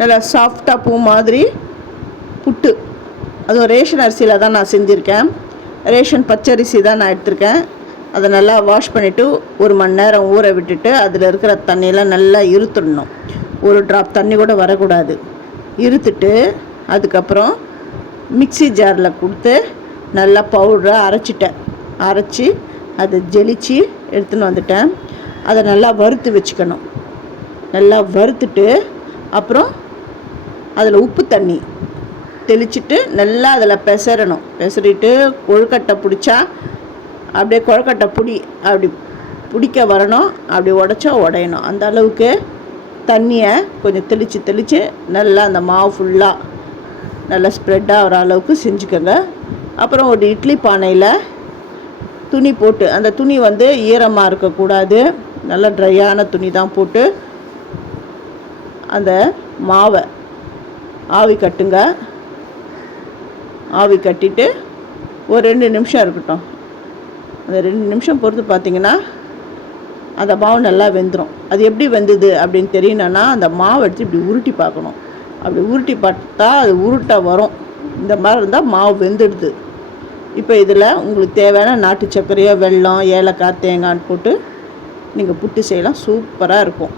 நல்லா சாஃப்டாக பூ மாதிரி புட்டு. அதுவும் ரேஷன் அரிசியில் தான் நான் செஞ்சுருக்கேன். ரேஷன் பச்சரிசி தான் நான் எடுத்திருக்கேன். அதை நல்லா வாஷ் பண்ணிவிட்டு 1 மணி நேரம் ஊற விட்டுட்டு அதில் இருக்கிற தண்ணியெல்லாம் நல்லா இருத்துடணும். ஒரு ட்ராப் தண்ணி கூட வரக்கூடாது. இருத்துட்டு அதுக்கப்புறம் மிக்ஸி ஜாரில் கொடுத்து நல்லா பவுடராக அரைச்சி அதை ஜெலிச்சு எடுத்துன்னு வந்துட்டேன். அதை நல்லா வறுத்து வச்சுக்கணும். நல்லா வறுத்துட்டு அப்புறம் அதில் உப்பு தண்ணி தெளிச்சுட்டு நல்லா அதில் பெசறிட்டு கொழுக்கட்டை பிடிச்சா அப்படியே கொழுக்கட்டை அப்படி பிடிக்க வரணும். அப்படி உடைச்சா உடையணும். அந்த அளவுக்கு தண்ணியை கொஞ்சம் தெளித்து நல்லா அந்த மாவு ஃபுல்லாக நல்லா ஸ்ப்ரெட் ஆகிற அளவுக்கு செஞ்சுக்கோங்க. அப்புறம் ஒரு இட்லி பானையில் துணி போட்டு, அந்த துணி ஈரமாக இருக்கக்கூடாது, நல்லா ட்ரையான துணி தான் போட்டு அந்த மாவை ஆவி கட்டுங்க. ஆவி கட்டிட்டு ஒரு 2 நிமிஷம் இருக்கட்டும். அந்த 2 நிமிஷம் பொறுத்து பார்த்திங்கன்னா அந்த மாவு நல்லா வெந்துடும். அது எப்படி வெந்தது அப்படின்னு தெரியணுன்னா அந்த மாவை எடுத்து இப்படி உருட்டி பார்க்கணும். அப்படி உருட்டி பார்த்தா அது உருட்டை வரும். இந்த மாதிரி இருந்தால் மாவு வெந்துடுது. இப்போ இதில் உங்களுக்கு தேவையான நாட்டு சர்க்கரையோ, வெல்லம், ஏலக்காய், தேங்காய்னு போட்டு நீங்கள் புட்டு செய்யலாம். சூப்பராக இருக்கும்.